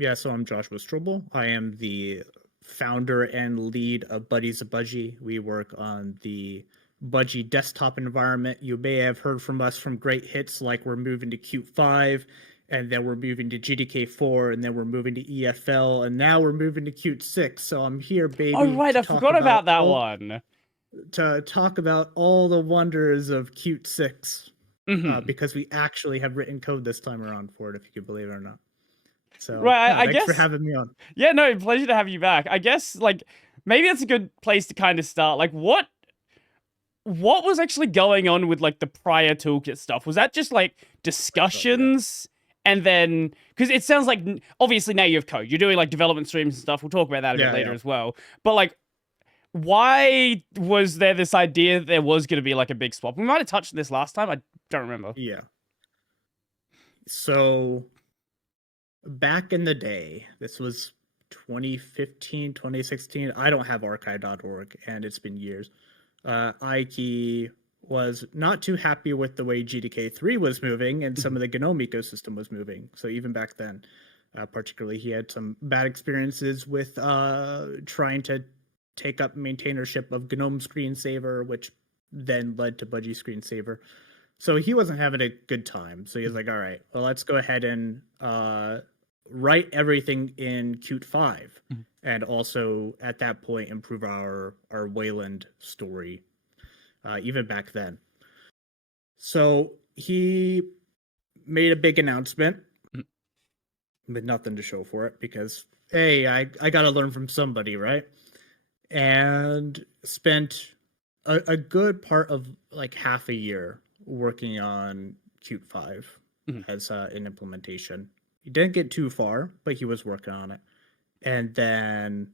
Yeah, so I'm Joshua Strobel. I am the founder and lead of Buddies of Budgie. We work on the Budgie desktop environment. You may have heard from us from great hits like we're moving to Qt 5, and then we're moving to GDK 4, and then we're moving to EFL, and now we're moving to Qt 6. So I'm here, baby, Oh, right, I forgot about that one. To talk about all the wonders of Qt 6, Mhm. because we actually have written code this time around for it, if you can believe it or not. So, Right, yeah, I thanks for guess. having me on. Yeah, no, pleasure to have you back. I guess, like, maybe that's a good place to kind of start. Like, what was actually going on with like the prior toolkit stuff? Was that just like discussions? And then, because it sounds like obviously now you have code, you're doing like development streams and stuff. We'll talk about that a bit later as well. But like, why was there this idea that there was going to be like a big swap? We might have touched on this last time. I don't remember. Yeah. So back in the day, this was 2015, 2016. I don't have archive.org, and it's been years. Ike was not too happy with the way GDK3 was moving and some of the GNOME ecosystem was moving. So even back then, particularly, he had some bad experiences with trying to take up maintainership of GNOME screensaver, which then led to Budgie screensaver. So he wasn't having a good time. So he was like, all right, well, let's go ahead and write everything in Qt 5. And also, at that point, improve our Wayland story, even back then. So he made a big announcement with nothing to show for it because, hey, I got to learn from somebody, right? And spent a good part of like half a year working on Qt 5 as an implementation. He didn't get too far, but he was working on it. And then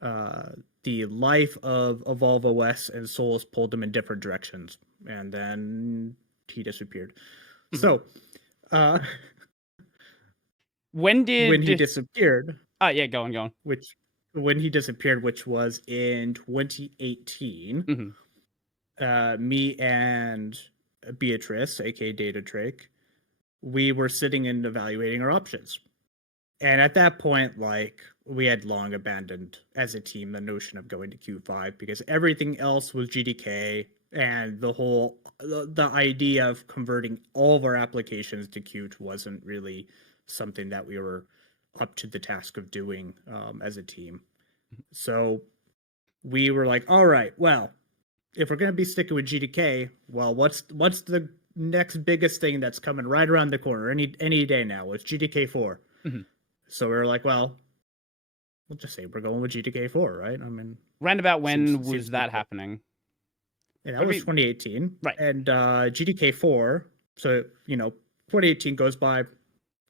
the life of Evolve OS and Solus pulled him in different directions. And then he disappeared. So when he disappeared... yeah, go on. When he disappeared, which was in 2018, me and Beatrice, aka Data Drake, we were sitting and evaluating our options. And at that point, like, we had long abandoned as a team the notion of going to Qt 5 because everything else was GDK, and the idea of converting all of our applications to Qt wasn't really something that we were up to the task of doing as a team. So we were like, all right, well, if we're going to be sticking with GDK, well, what's the next biggest thing that's coming right around the corner any day now? It's GDK 4. So we were like, well, we'll just say we're going with GDK 4, right? I mean, roundabout when was that happening? Yeah, that was 2018. Right. And GDK 4, so, 2018 goes by,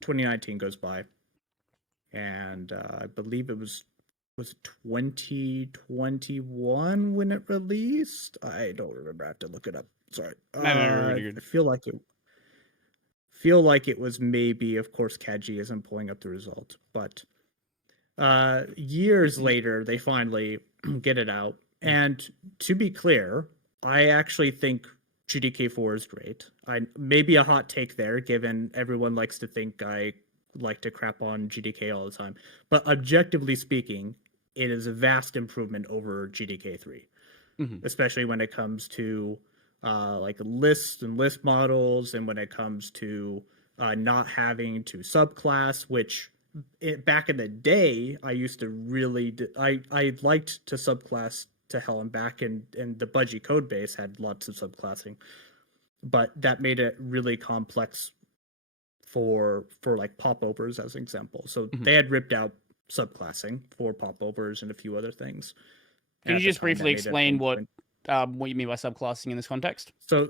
2019 goes by. And I believe it was 2021 when it released. I don't remember. I have to look it up. Sorry. I feel like it was maybe, of course, Kaji isn't pulling up the result, but years later they finally get it out. And to be clear, I actually think GDK4 is great. Maybe a hot take there, given everyone likes to think I like to crap on GDK all the time. But objectively speaking, it is a vast improvement over GDK3, especially when it comes to like lists and list models, and when it comes to not having to subclass, which back in the day, I used to really... I liked to subclass to hell and back, and the Budgie code base had lots of subclassing, but that made it really complex for like popovers as an example. So they had ripped out subclassing for popovers and a few other things. Can you just briefly explain what you mean by subclassing in this context? So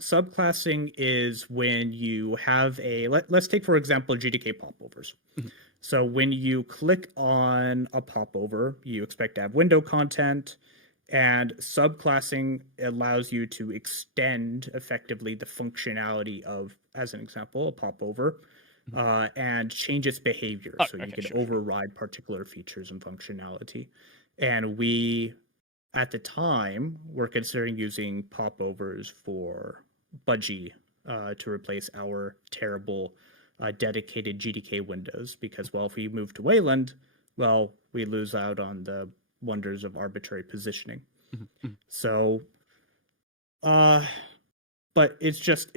subclassing is when you have let's take, for example, GDK popovers. So when you click on a popover, you expect to have window content, and subclassing allows you to extend effectively the functionality of, as an example, a popover, and change its behavior. So you can override particular features and functionality. And we, at the time, were considering using popovers for Budgie to replace our terrible dedicated GDK windows because, well, if we move to Wayland, well, we lose out on the wonders of arbitrary positioning. So, but it's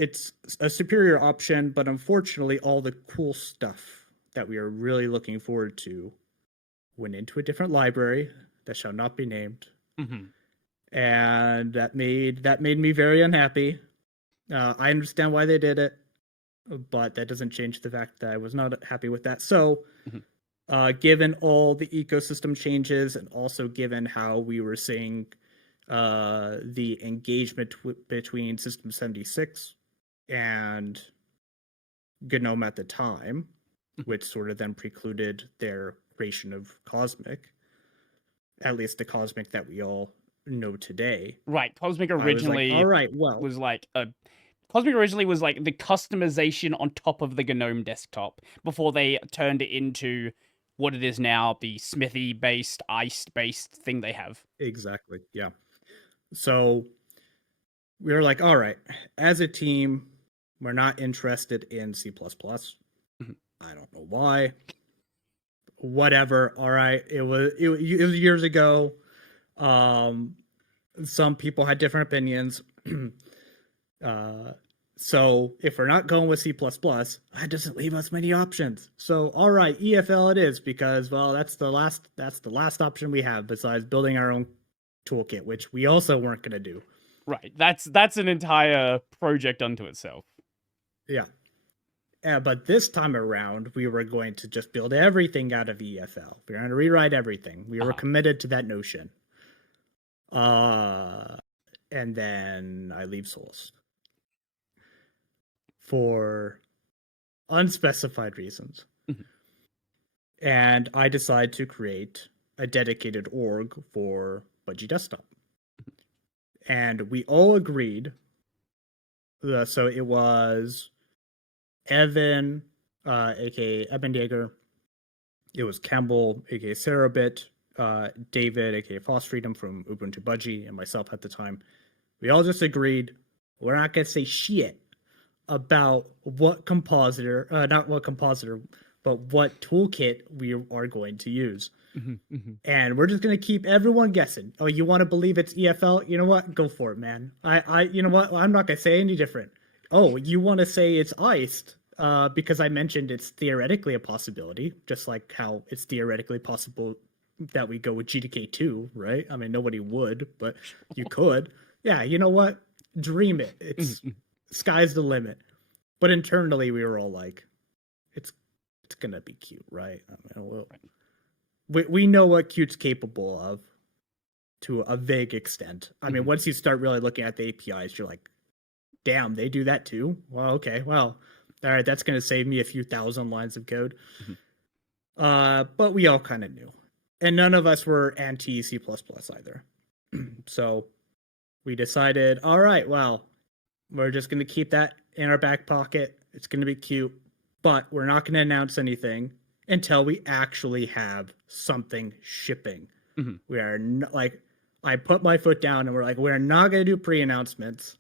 a superior option, but unfortunately all the cool stuff that we are really looking forward to went into a different library that shall not be named. And that made me very unhappy. I understand why they did it, but that doesn't change the fact that I was not happy with that. So, given all the ecosystem changes and also given how we were seeing the engagement between System 76 and GNOME at the time, which sort of then precluded their creation of Cosmic, at least the Cosmic that we all know today. Right. Cosmic originally all right, well, was like Cosmic originally was like the customization on top of the GNOME desktop before they turned it into what it is now, the Smithy-based, ICE-based thing they have. Exactly, yeah. So we were like, all right, as a team, we're not interested in C++. I don't know why. Whatever, all right. It was years ago. Some people had different opinions. So if we're not going with C++, that doesn't leave us many options. So all right, EFL it is, because, well, that's the last option we have besides building our own toolkit, which we also weren't going to do. Right. That's an entire project unto itself. Yeah. But this time around, we were going to just build everything out of EFL. We were going to rewrite everything. We were committed to that notion. And then I leave Solus for unspecified reasons. And I decide to create a dedicated org for Budgie Desktop. And we all agreed. So it was Evan, aka Evan Yeager. It was Campbell, aka Sarabit, David, aka FOSS Freedom from Ubuntu Budgie, and myself at the time. We all just agreed we're not going to say shit about what compositor, not what compositor, but what toolkit we are going to use. And we're just going to keep everyone guessing. Oh, you want to believe it's EFL? You know what? Go for it, man. You know what? I'm not going to say any different. Oh, you want to say it's iced because I mentioned it's theoretically a possibility, just like how it's theoretically possible that we go with GDK2, right? I mean, nobody would, but you could. Yeah, you know what? Dream it. It's sky's the limit. But internally, we were all like, it's going to be cute, right? I mean, we know what cute's capable of to a vague extent. I mean, once you start really looking at the APIs, you're like, damn, they do that too? Well, okay, well, all right, that's going to save me a few thousand lines of code. But we all kind of knew. And none of us were anti-C++ either. So we decided, all right, well, we're just going to keep that in our back pocket. It's going to be cute, but we're not going to announce anything until we actually have something shipping. We are not, like, I put my foot down and we're like, we're not going to do pre-announcements.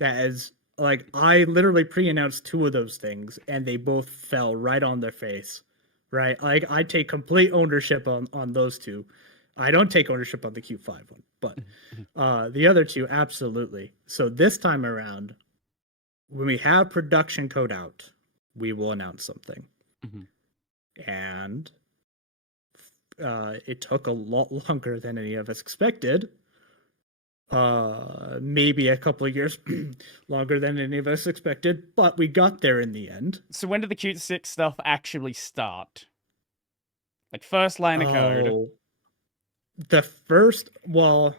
That is, like, I literally pre-announced 2 of those things and they both fell right on their face, right? Like, I take complete ownership on those 2. I don't take ownership on the Q5 one, but the other 2, absolutely. So this time around, when we have production code out, we will announce something. And it took a lot longer than any of us expected. Maybe a couple of years longer than any of us expected, but we got there in the end. So when did the Qt 6 stuff actually start? Like, first line of code? The first, well,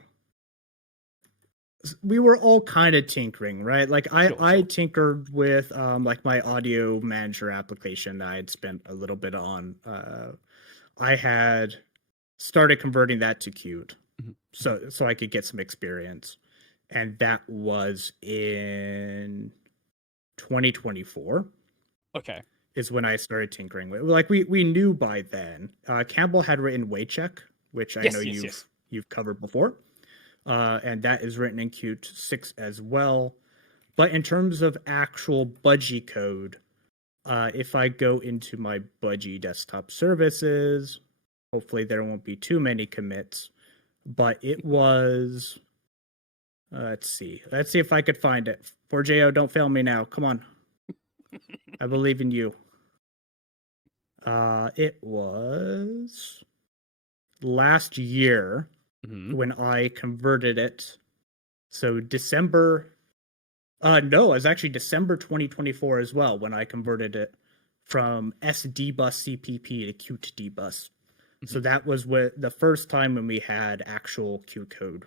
we were all kind of tinkering, right? Like, I tinkered with like my audio manager application that I had spent a little bit on. I had started converting that to Qt, so I could get some experience, and that was in 2024. Okay, is when I started tinkering with. Like, we knew by then. Campbell had written Waycheck, which I know you've covered before. And that is written in Qt 6 as well. But in terms of actual Budgie code, If I go into my Budgie desktop services, hopefully there won't be too many commits, but it was, let's see if I could find it. 4JO, don't fail me now. Come on. I believe in you. It was last year when I converted it. So December, no, it was actually December 2024 as well when I converted it from SD bus CPP to Qt dbus. So that was the first time when we had actual Q code